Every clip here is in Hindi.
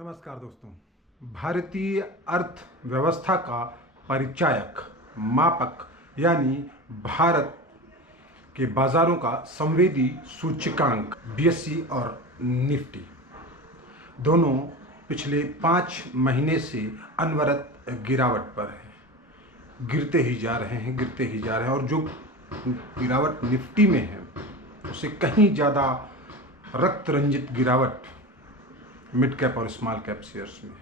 नमस्कार दोस्तों। भारतीय अर्थव्यवस्था का परिचायक मापक यानी भारत के बाजारों का संवेदी सूचकांक बीएसई और निफ्टी दोनों पिछले 5 महीने से अनवरत गिरावट पर है। गिरते ही जा रहे हैं और जो गिरावट निफ्टी में है उससे कहीं ज़्यादा रक्त रंजित गिरावट मिड कैप और स्मॉल कैप शेयर्स में है।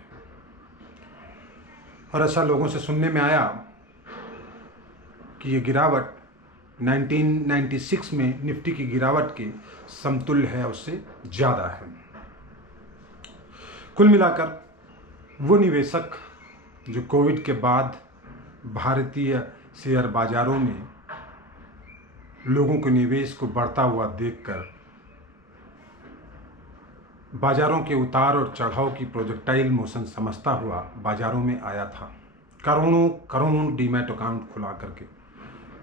और ऐसा लोगों से सुनने में आया कि ये गिरावट 1996 में निफ्टी की गिरावट के समतुल्य है, उससे ज़्यादा है। कुल मिलाकर वो निवेशक जो कोविड के बाद भारतीय शेयर बाजारों में लोगों के निवेश को बढ़ता हुआ देखकर बाजारों के उतार और चढ़ाव की प्रोजेक्टाइल मोशन समझता हुआ बाजारों में आया था। करोड़ों डीमैट अकाउंट खुला करके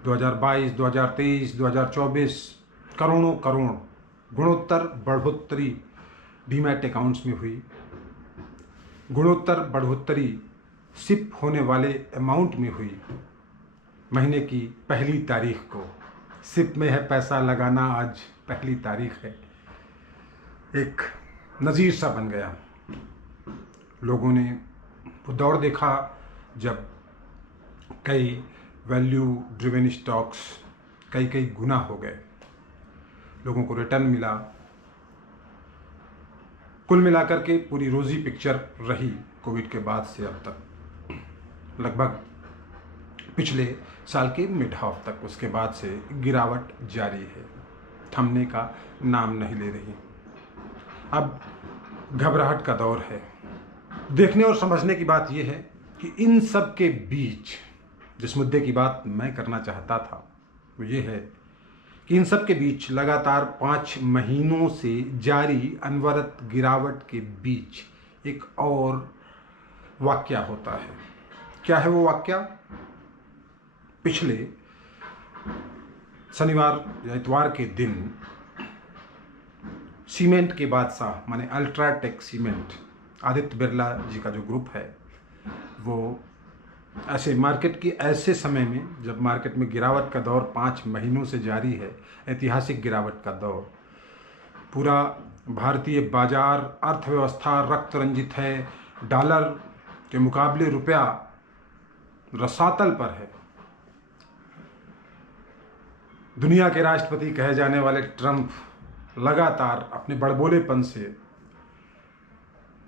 2022, 2023, 2024 करोड़ गुणोत्तर बढ़ोतरी डीमैट अकाउंट्स में हुई। गुणोत्तर बढ़ोतरी सिप होने वाले अमाउंट में हुई महीने की पहली तारीख को। सिप में है पैसा लगाना, आज पहली तारीख है। एक नज़ीर सा बन गया। लोगों ने वो दौर देखा जब कई वैल्यू ड्रिवन स्टॉक्स कई गुना हो गए, लोगों को रिटर्न मिला। कुल मिलाकर के पूरी रोजी पिक्चर रही कोविड के बाद से अब तक, लगभग पिछले साल के मिड हाफ तक। उसके बाद से गिरावट जारी है, थमने का नाम नहीं ले रही। अब घबराहट का दौर है। देखने और समझने की बात यह है कि इन सब के बीच जिस मुद्दे की बात मैं करना चाहता था वो ये है कि इन सब के बीच लगातार 5 महीनों से जारी अनवरत गिरावट के बीच एक और वाकया होता है। क्या है वो वाकया? पिछले शनिवार या इतवार के दिन सीमेंट के बादशाह माने अल्ट्राटेक सीमेंट, आदित्य बिरला जी का जो ग्रुप है, वो ऐसे मार्केट की ऐसे समय में जब मार्केट में गिरावट का दौर 5 महीनों से जारी है, ऐतिहासिक गिरावट का दौर, पूरा भारतीय बाजार अर्थव्यवस्था रक्त रंजित है, डॉलर के मुकाबले रुपया रसातल पर है। दुनिया के राष्ट्रपति कहे जाने वाले ट्रंप लगातार अपने बड़बोलेपन से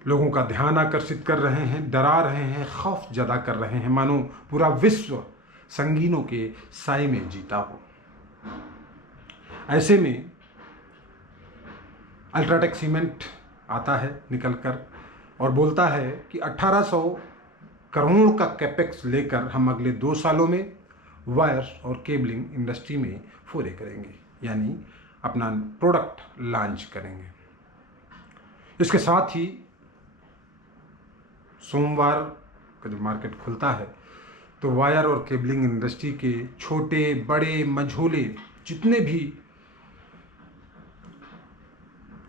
लोगों का ध्यान आकर्षित कर रहे हैं, डरा रहे हैं, खौफ ज़्यादा कर रहे हैं, मानो पूरा विश्व संगीनों के साए में जीता हो। ऐसे में अल्ट्राटेक सीमेंट आता है निकलकर और बोलता है कि 1800 करोड़ का कैपेक्स लेकर हम अगले 2 सालों में वायर्स और केबलिंग इंडस्ट्री में फोरे करेंगे, यानी अपना प्रोडक्ट लॉन्च करेंगे। इसके साथ ही सोमवार का जब मार्केट खुलता है तो वायर और केबलिंग इंडस्ट्री के छोटे बड़े मझोले जितने भी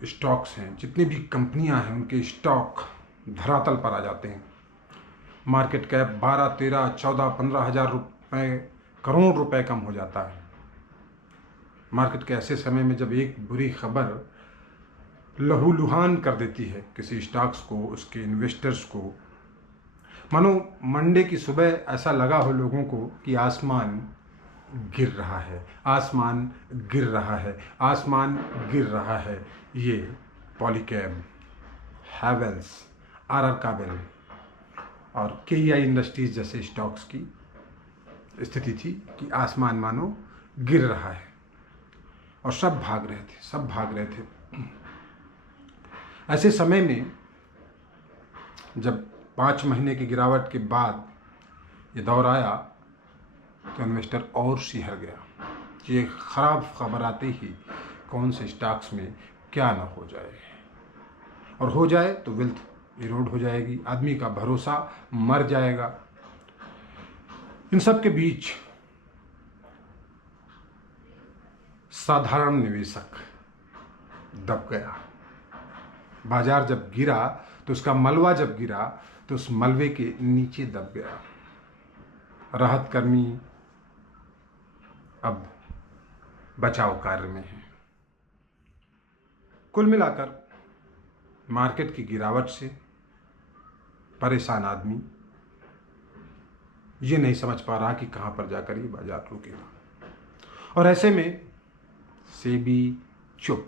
स्टॉक्स हैं, जितनी भी कंपनियां हैं, उनके स्टॉक धरातल पर आ जाते हैं। मार्केट कैप 12, 13, 14, 15 हज़ार करोड़ रुपए कम हो जाता है। मार्केट के ऐसे समय में जब एक बुरी खबर लहूलुहान कर देती है किसी स्टॉक्स को, उसके इन्वेस्टर्स को, मानो मंडे की सुबह ऐसा लगा हो लोगों को कि आसमान गिर रहा है, आसमान गिर रहा है, आसमान गिर रहा है। ये पॉलीकैब, हैवेल्स, आरआर काबेल और केईआई इंडस्ट्रीज जैसे स्टॉक्स की स्थिति थी कि आसमान मानो गिर रहा है और सब भाग रहे थे। ऐसे समय में जब 5 महीने की गिरावट के बाद ये दौर आया तो इन्वेस्टर और सिहर गया कि ये खराब खबर आते ही कौन से स्टॉक्स में क्या न हो जाए, और हो जाए तो वेल्थ इरोड हो जाएगी, आदमी का भरोसा मर जाएगा। इन सब के बीच साधारण निवेशक दब गया। बाजार जब गिरा तो उसका मलबा जब गिरा तो उस मलबे के नीचे दब गया। राहत कर्मी अब बचाव कार्य में है। कुल मिलाकर मार्केट की गिरावट से परेशान आदमी ये नहीं समझ पा रहा कि कहाँ पर जाकर ये बाजार रुकेगा। और ऐसे में सेबी चुप।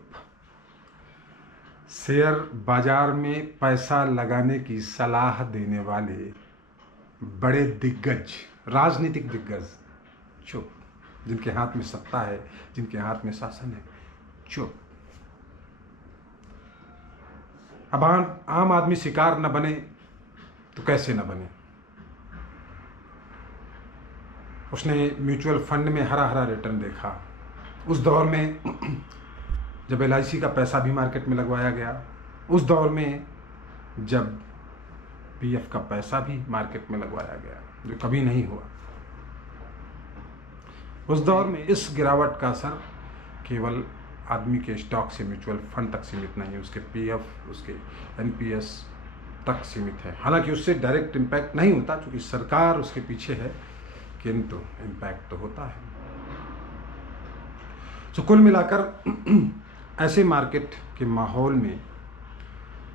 शेयर बाजार में पैसा लगाने की सलाह देने वाले बड़े दिग्गज, राजनीतिक दिग्गज चुप। जिनके हाथ में सत्ता है, जिनके हाथ में शासन है, चुप। अब आम आदमी शिकार न बने तो कैसे न बने। उसने म्यूचुअल फंड में हरा हरा रिटर्न देखा। उस दौर में जब LIC का पैसा भी मार्केट में लगवाया गया, उस दौर में जब PF का पैसा भी मार्केट में लगवाया गया, जो कभी नहीं हुआ। उस दौर में इस गिरावट का असर केवल आदमी के स्टॉक से म्यूचुअल फंड तक सीमित नहीं है, उसके PF, उसके NPS तक सीमित है। हालांकि उससे डायरेक्ट इम्पैक्ट नहीं होता क्योंकि सरकार उसके पीछे है, किंतु इम्पैक्ट तो होता है। तो कुल मिलाकर ऐसे मार्केट के माहौल में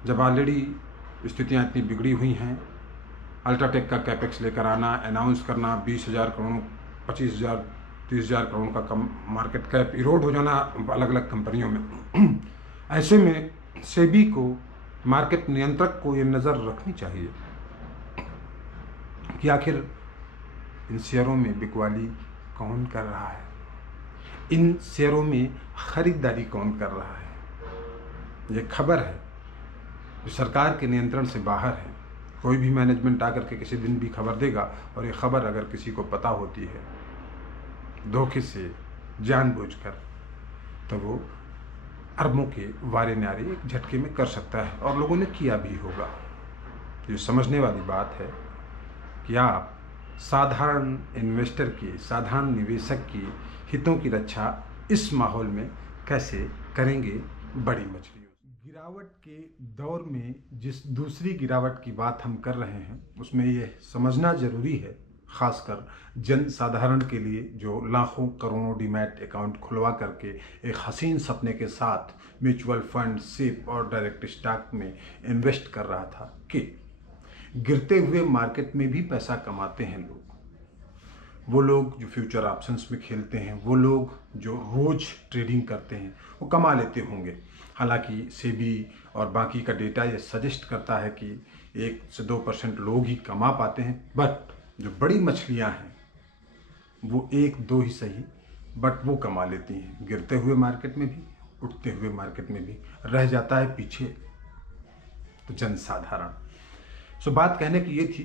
जब ऑलरेडी स्थितियां इतनी बिगड़ी हुई हैं, अल्ट्राटेक का कैपेक्स लेकर आना, अनाउंस करना, 20,000 करोड़, 25,000, 30,000 करोड़ का कम मार्केट कैप इरोड हो जाना अलग अलग कंपनियों में, ऐसे में सेबी को, मार्केट नियंत्रक को ये नज़र रखनी चाहिए कि आखिर इन शेयरों में बिकवाली कौन कर रहा है, इन शेयरों में खरीदारी कौन कर रहा है। ये खबर है जो सरकार के नियंत्रण से बाहर है। कोई भी मैनेजमेंट आकर के किसी दिन भी खबर देगा और ये खबर अगर किसी को पता होती है धोखे से, जानबूझकर, तो वो अरबों के वारे न्यारे एक झटके में कर सकता है, और लोगों ने किया भी होगा। ये समझने वाली बात है कि आप साधारण इन्वेस्टर की, साधारण निवेशक की हितों की रक्षा इस माहौल में कैसे करेंगे बड़ी मछलियों। गिरावट के दौर में जिस दूसरी गिरावट की बात हम कर रहे हैं उसमें ये समझना जरूरी है, खासकर जन साधारण के लिए जो लाखों करोड़ों डीमैट अकाउंट खुलवा करके एक हसीन सपने के साथ म्यूचुअल फंड, सिप और डायरेक्ट स्टॉक में इन्वेस्ट कर रहा था कि गिरते हुए मार्केट में भी पैसा कमाते हैं लोग। वो लोग जो फ्यूचर ऑप्शंस में खेलते हैं, वो लोग जो रोज ट्रेडिंग करते हैं, वो कमा लेते होंगे। हालांकि सेबी और बाकी का डेटा ये सजेस्ट करता है कि 1 से 2% लोग ही कमा पाते हैं, बट जो बड़ी मछलियां हैं वो 1-2 ही सही, बट वो कमा लेती हैं। गिरते हुए मार्केट में भी, उठते हुए मार्केट में भी रह जाता है पीछे तो जनसाधारण। सो बात कहने की ये थी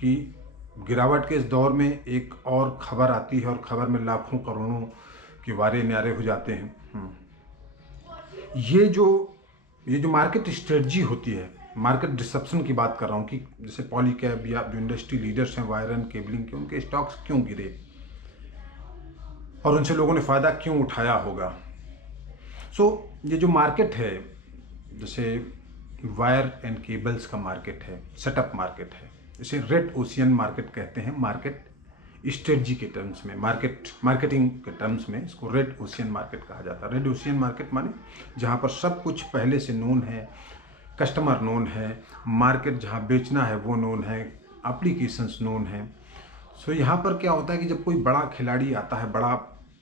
कि गिरावट के इस दौर में एक और खबर आती है और खबर में लाखों करोड़ों के वारे न्यारे हो जाते हैं। ये जो मार्केट स्ट्रेटजी होती है, मार्केट डिसरप्शन की बात कर रहा हूँ कि जैसे पॉलीकैब या जो इंडस्ट्री लीडर्स हैं वायर एंड केबलिंग के, उनके स्टॉक्स क्यों गिरे और उनसे लोगों ने फ़ायदा क्यों उठाया होगा। ये जो मार्केट है, जैसे वायर एंड केबल्स का मार्केट है, सेटअप मार्केट है, इसे रेड ओशियन मार्केट कहते हैं। मार्केट स्ट्रेटजी के टर्म्स में, मार्केटिंग के टर्म्स में इसको रेड ओशियन मार्केट कहा जाता है। रेड ओशियन मार्केट माने जहाँ पर सब कुछ पहले से नोन है, कस्टमर नोन है, मार्केट जहाँ बेचना है वो नोन है, एप्लीकेशंस नोन है। यहाँ पर क्या होता है कि जब कोई बड़ा खिलाड़ी आता है, बड़ा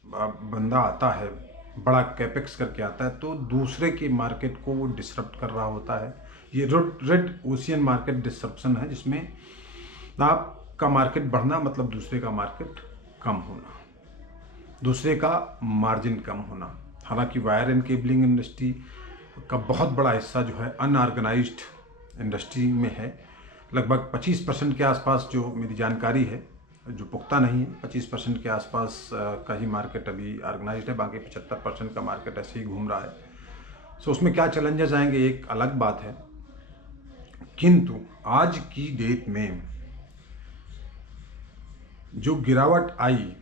बंदा आता है, बड़ा कैपेक्स करके आता है, तो दूसरे के मार्केट को वो डिसरप्ट कर रहा होता है। ये रेड ओशियन मार्केट डिसरप्शन है, जिसमें आपका मार्केट बढ़ना मतलब दूसरे का मार्केट कम होना, दूसरे का मार्जिन कम होना। हालांकि वायर एंड केबलिंग इंडस्ट्री का बहुत बड़ा हिस्सा जो है अनऑर्गेनाइज्ड इंडस्ट्री में है। लगभग 25% के आसपास, जो मेरी जानकारी है, जो पुख्ता नहीं है, 25% के आसपास का ही मार्केट अभी ऑर्गेनाइज्ड है, बाकी 75% का मार्केट ऐसे ही घूम रहा है। उसमें क्या चैलेंजेस आएंगे एक अलग बात है, किंतु आज की डेट में जो गिरावट आई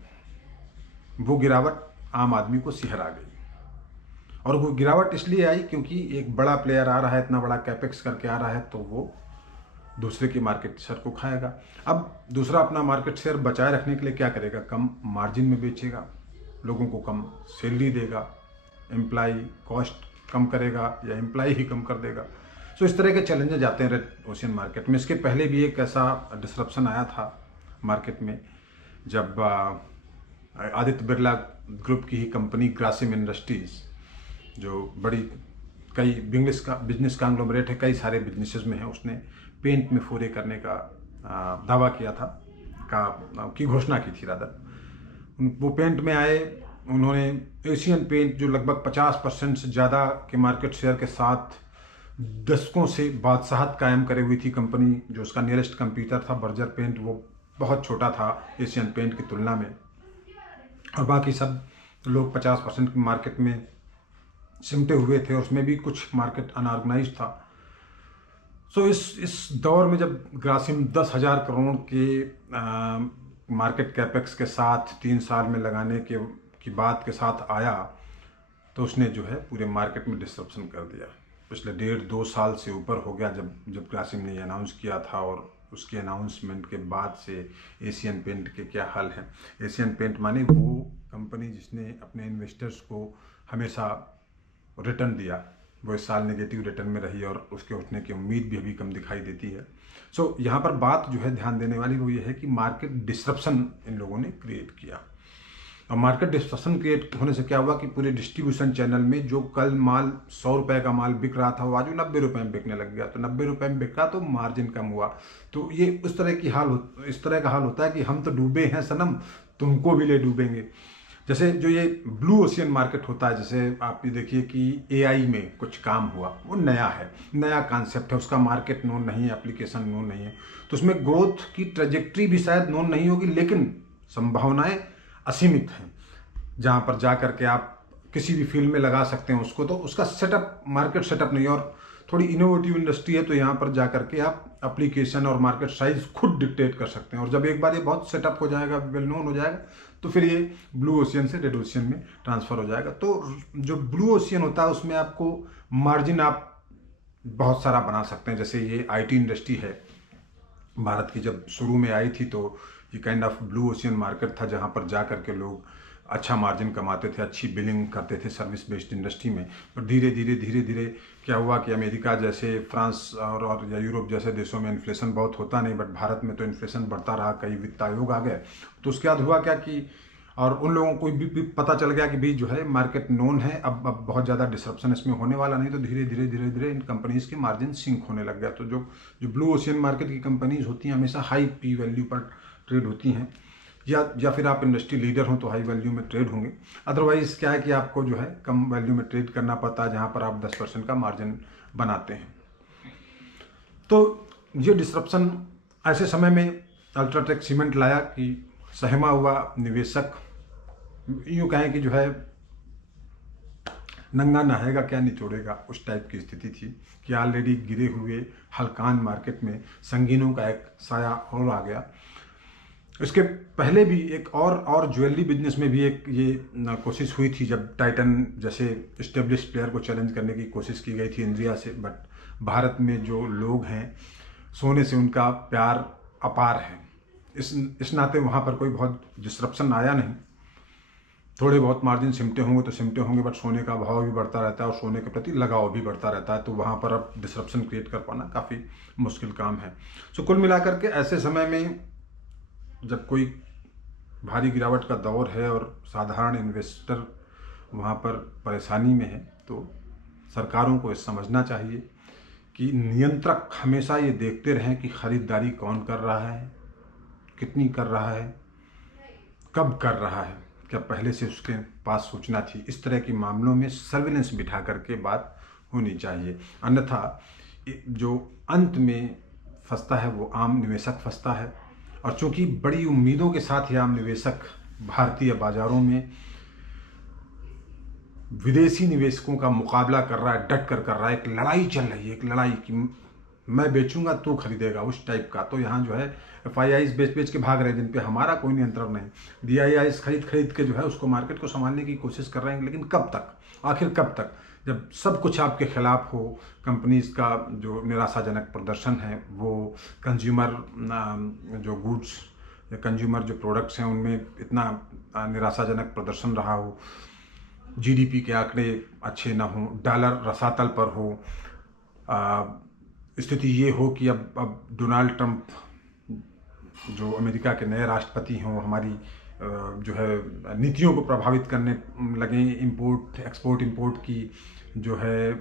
वो गिरावट आम आदमी को सिहरा गई। और वो गिरावट इसलिए आई क्योंकि एक बड़ा प्लेयर आ रहा है, इतना बड़ा कैपेक्स करके आ रहा है, तो वो दूसरे की मार्केट शेयर को खाएगा। अब दूसरा अपना मार्केट शेयर बचाए रखने के लिए क्या करेगा, कम मार्जिन में बेचेगा, लोगों को कम सैलरी देगा, एम्प्लाई कॉस्ट कम करेगा या एम्प्लाई ही कम कर देगा। सो इस तरह के चैलेंजेस आते हैं रेड ओशियन मार्केट में। इसके पहले भी एक ऐसा डिसरप्शन आया था मार्केट में जब आदित्य बिरला ग्रुप की ही कंपनी ग्रासिम इंडस्ट्रीज, जो बड़ी कई बिजनेस कांग्लोमरेट है, कई सारे बिजनेसेस में है, उसने पेंट में फोरे करने का दावा किया था, की घोषणा की थी रादर। वो पेंट में आए, उन्होंने एशियन पेंट जो लगभग 50% से ज़्यादा के मार्केट शेयर के साथ दशकों से बादशाहत कायम करे हुई थी कंपनी, जो उसका नियरेस्ट कंपीटर था बर्जर पेंट, वो बहुत छोटा था एशियन पेंट की तुलना में, और बाकी सब लोग 50% की मार्केट में सिमटे हुए थे, और उसमें भी कुछ मार्केट अनऑर्गेनाइज था। सो इस दौर में जब ग्रासिम 10,000 करोड़ के मार्केट कैपेक्स के साथ 3 साल में लगाने की बात के साथ आया, तो उसने जो है पूरे मार्केट में डिस्ट्रप्शन कर दिया। पिछले 1.5-2 साल से ऊपर हो गया जब ग्रासिम ने ये अनाउंस किया था, और उसके अनाउंसमेंट के बाद से एशियन पेंट के क्या हाल है। एशियन पेंट माने वो कंपनी जिसने अपने इन्वेस्टर्स को हमेशा रिटर्न दिया, वो इस साल नेगेटिव रिटर्न में रही और उसके उठने की उम्मीद भी अभी कम दिखाई देती है। सो यहाँ पर बात जो है ध्यान देने वाली वो ये है कि मार्केट डिस्ट्रप्शन इन लोगों ने क्रिएट किया, और मार्केट डिस्ट्रप्शन क्रिएट होने से क्या हुआ कि पूरे डिस्ट्रीब्यूशन चैनल में जो कल माल 100 रुपये का माल बिक रहा था, वो आज 90 रुपये में बिकने लग गया। तो 90 रुपये में बिका तो मार्जिन कम हुआ। तो ये इस तरह का हाल होता है कि हम तो डूबे हैं सनम, तुमको भी ले डूबेंगे। जैसे जो ये ब्लू ओशियन मार्केट होता है, जैसे आप ये देखिए कि AI में कुछ काम हुआ, वो नया है, नया कॉन्सेप्ट है, उसका मार्केट नोन नहीं है, एप्लीकेशन नोन नहीं है, तो उसमें ग्रोथ की ट्रेजेक्ट्री भी शायद नोन नहीं होगी, लेकिन संभावनाएं असीमित हैं। जहाँ पर जा कर के आप किसी भी फील्ड में लगा सकते हैं उसको, तो उसका सेटअप, मार्केट सेटअप नहीं है, और थोड़ी इनोवेटिव इंडस्ट्री है, तो यहाँ पर जा कर के आप एप्लीकेशन और मार्केट साइज खुद डिक्टेट कर सकते हैं। और जब एक बार ये बहुत सेटअप हो जाएगा, वेल नोन हो जाएगा, तो फिर ये ब्लू ओशियन से रेड ओशियन में ट्रांसफ़र हो जाएगा। तो जो ब्लू ओशियन होता है उसमें आपको मार्जिन आप बहुत सारा बना सकते हैं। जैसे ये IT इंडस्ट्री है, भारत की जब शुरू में आई थी तो ये kind of blue ocean market था, जहाँ पर जा कर के लोग अच्छा मार्जिन कमाते थे, अच्छी बिलिंग करते थे सर्विस बेस्ड इंडस्ट्री में। पर धीरे धीरे क्या हुआ कि अमेरिका जैसे, फ्रांस और या यूरोप जैसे देशों में इन्फ्लेशन बहुत होता नहीं, बट भारत में तो इन्फ्लेशन बढ़ता रहा, कई वित्त आयोग आ गए। तो उसके बाद हुआ क्या कि, और उन लोगों को भी पता चल गया कि भाई जो है मार्केट नोन है, अब बहुत ज़्यादा डिसरप्शन इसमें होने वाला नहीं। तो धीरे धीरे इन कंपनीज़ के मार्जिन सिंक होने लग गया। तो जो ब्लू ओशियन मार्केट की कंपनीज होती हैं हमेशा हाई P वैल्यू पर ट्रेड होती हैं, या फिर आप इंडस्ट्री लीडर हो तो हाई वैल्यू में ट्रेड होंगे। अदरवाइज क्या है कि आपको जो है कम वैल्यू में ट्रेड करना पड़ता है, जहाँ पर आप 10% का मार्जिन बनाते हैं। तो ये डिसरप्शन ऐसे समय में अल्ट्राटेक सीमेंट लाया कि सहमा हुआ निवेशक, यूँ कहें कि जो है नंगा नहाएगा क्या निचोड़ेगा, उस टाइप की स्थिति थी कि ऑलरेडी गिरे हुए हल्कान मार्केट में संगीनों का एक साया और आ गया। इसके पहले भी एक और ज्वेलरी बिजनेस में भी एक ये कोशिश हुई थी, जब टाइटन जैसे इस्टेब्लिश प्लेयर को चैलेंज करने की कोशिश की गई थी इंडिया से। बट भारत में जो लोग हैं, सोने से उनका प्यार अपार है, इस नाते वहाँ पर कोई बहुत डिसरप्शन आया नहीं। थोड़े बहुत मार्जिन सिमटे होंगे तो सिमटे होंगे, बट सोने का भाव भी बढ़ता रहता है और सोने के प्रति लगाव भी बढ़ता रहता है, तो वहाँ पर अब डिसरप्शन क्रिएट कर पाना काफ़ी मुश्किल काम है। सो कुल मिलाकर के ऐसे समय में जब कोई भारी गिरावट का दौर है और साधारण इन्वेस्टर वहाँ पर परेशानी में है, तो सरकारों को ये समझना चाहिए कि नियंत्रक हमेशा ये देखते रहें कि ख़रीदारी कौन कर रहा है, कितनी कर रहा है, कब कर रहा है, क्या पहले से उसके पास सूचना थी। इस तरह के मामलों में सर्विलेंस बिठा करके बात होनी चाहिए, अन्यथा जो अंत में फंसता है वो आम निवेशक फंसता है। और चूंकि बड़ी उम्मीदों के साथ ही आम निवेशक भारतीय बाजारों में विदेशी निवेशकों का मुकाबला कर रहा है, डट कर रहा है, एक लड़ाई चल रही है, एक लड़ाई की मैं बेचूंगा तू खरीदेगा, उस टाइप का। तो यहाँ जो है FIIs बेच बेच के भाग रहे हैं, जिन पे हमारा कोई नियंत्रण नहीं। DIIs खरीद खरीद के जो है उसको मार्केट को संभालने की कोशिश कर रहे हैं, लेकिन कब तक, आखिर कब तक, जब सब कुछ आपके खिलाफ हो। कंपनीज का जो निराशाजनक प्रदर्शन है, वो कंज्यूमर जो गुड्स या कंज्यूमर जो प्रोडक्ट्स हैं उनमें इतना निराशाजनक प्रदर्शन रहा हो, GDP के आंकड़े अच्छे ना हों, डॉलर रसातल पर हो, स्थिति ये हो कि अब डोनाल्ड ट्रंप जो अमेरिका के नए राष्ट्रपति हों, हमारी जो है नीतियों को प्रभावित करने लगे, एक्सपोर्ट इंपोर्ट की जो है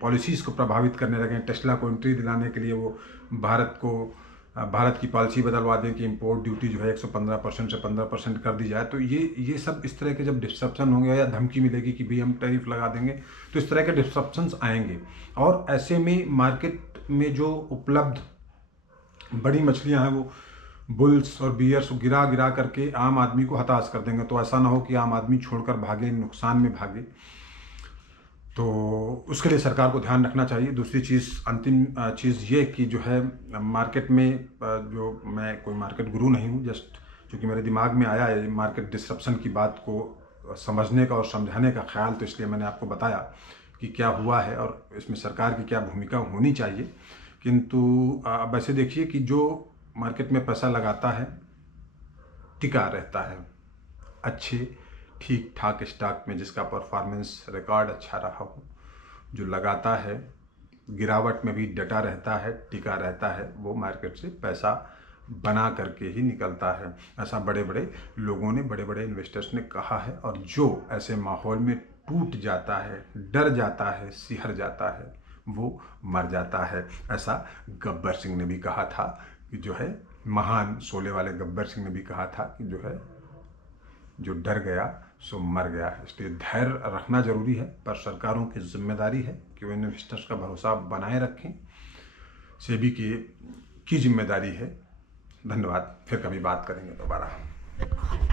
पॉलिसीज़ को प्रभावित करने लगे। टेस्ला को एंट्री दिलाने के लिए वो भारत की पॉलिसी बदलवा दें कि इंपोर्ट ड्यूटी जो है 115% से 15% कर दी जाए। तो ये सब इस तरह के जब डिस्ट्रप्शन होंगे, या धमकी मिलेगी कि भाई हम टैरिफ लगा देंगे, तो इस तरह के डिस्ट्रप्शंस आएंगे। और ऐसे में मार्केट में जो उपलब्ध बड़ी मछलियां हैं, वो बुल्स और बियर्स गिरा गिरा करके आम आदमी को हताश कर देंगे। तो ऐसा ना हो कि आम आदमी छोड़कर भागे, नुकसान में भागे। तो उसके लिए सरकार को ध्यान रखना चाहिए। दूसरी चीज़, अंतिम चीज़ ये कि जो है मार्केट में जो, मैं कोई मार्केट गुरु नहीं हूँ, जस्ट क्योंकि मेरे दिमाग में आया है मार्केट डिस्रप्शन की बात को समझने का और समझाने का ख्याल, तो इसलिए मैंने आपको बताया कि क्या हुआ है और इसमें सरकार की क्या भूमिका होनी चाहिए। किंतु अब ऐसे देखिए कि जो मार्केट में पैसा लगाता है टिका रहता है, अच्छे ठीक ठाक स्टॉक में जिसका परफॉर्मेंस रिकॉर्ड अच्छा रहा हो, जो लगाता है गिरावट में भी डटा रहता है, टिका रहता है, वो मार्केट से पैसा बना करके ही निकलता है। ऐसा बड़े बड़े लोगों ने, बड़े बड़े इन्वेस्टर्स ने कहा है। और जो ऐसे माहौल में टूट जाता है, डर जाता है, सिहर जाता है, वो मर जाता है। ऐसा गब्बर सिंह ने भी कहा था कि जो है, महान शोले वाले गब्बर सिंह ने भी कहा था कि जो है, जो डर गया सो मर गया। इसलिए धैर्य रखना जरूरी है, पर सरकारों की जिम्मेदारी है कि वो इन्वेस्टर्स का भरोसा बनाए रखें। सेबी की जिम्मेदारी है। धन्यवाद, फिर कभी बात करेंगे दोबारा।